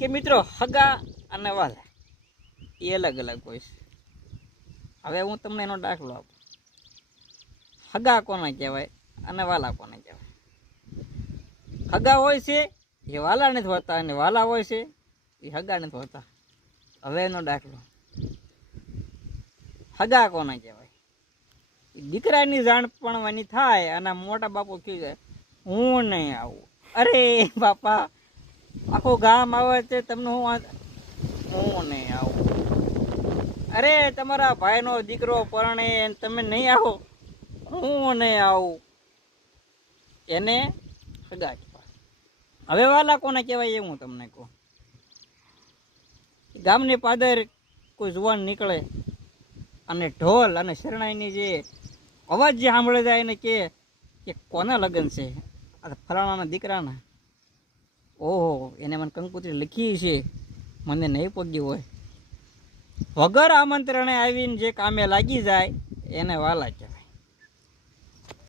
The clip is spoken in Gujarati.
કે મિત્રો હગા અને વાલા એ અલગ અલગ હોય છે. હવે હું તમને એનો દાખલો આપું. હગા કોને કહેવાય અને વાલા કોને કહેવાય? હગા હોય છે એ વાલા નથી હોતા, અને વાલા હોય છે એ હગા નથી હોતા. હવે એનો દાખલો, હગા કોને કહેવાય? દીકરાની જાણ પણવાની થાય અને મોટા બાપુ કહી જાય હું નહીં આવું. અરે બાપા, આખું ગામ આવે છે, તમને હું નહીં આવું. અરે તમારા ભાઈનો દીકરો પરણે તમે નહીં આવો, હું નહીં આવું. એને હગા કહેવાય. હવે વાલા કોને કહેવાય એ હું તમને કહું. ગામની પાદર કોઈ જુવાન નીકળે અને ઢોલ અને શરણાઈની જે અવાજ જે સાંભળે જાય એને કે કોના લગ્ન છે? આ ફલાણાના દીકરાના. ઓહો, એને મને કંકોત્રી લખી છે, મને નહીં પગ્યું હોય. વગર આમંત્રણે આવીને જે કામે લાગી જાય એને વાલા કહેવાય.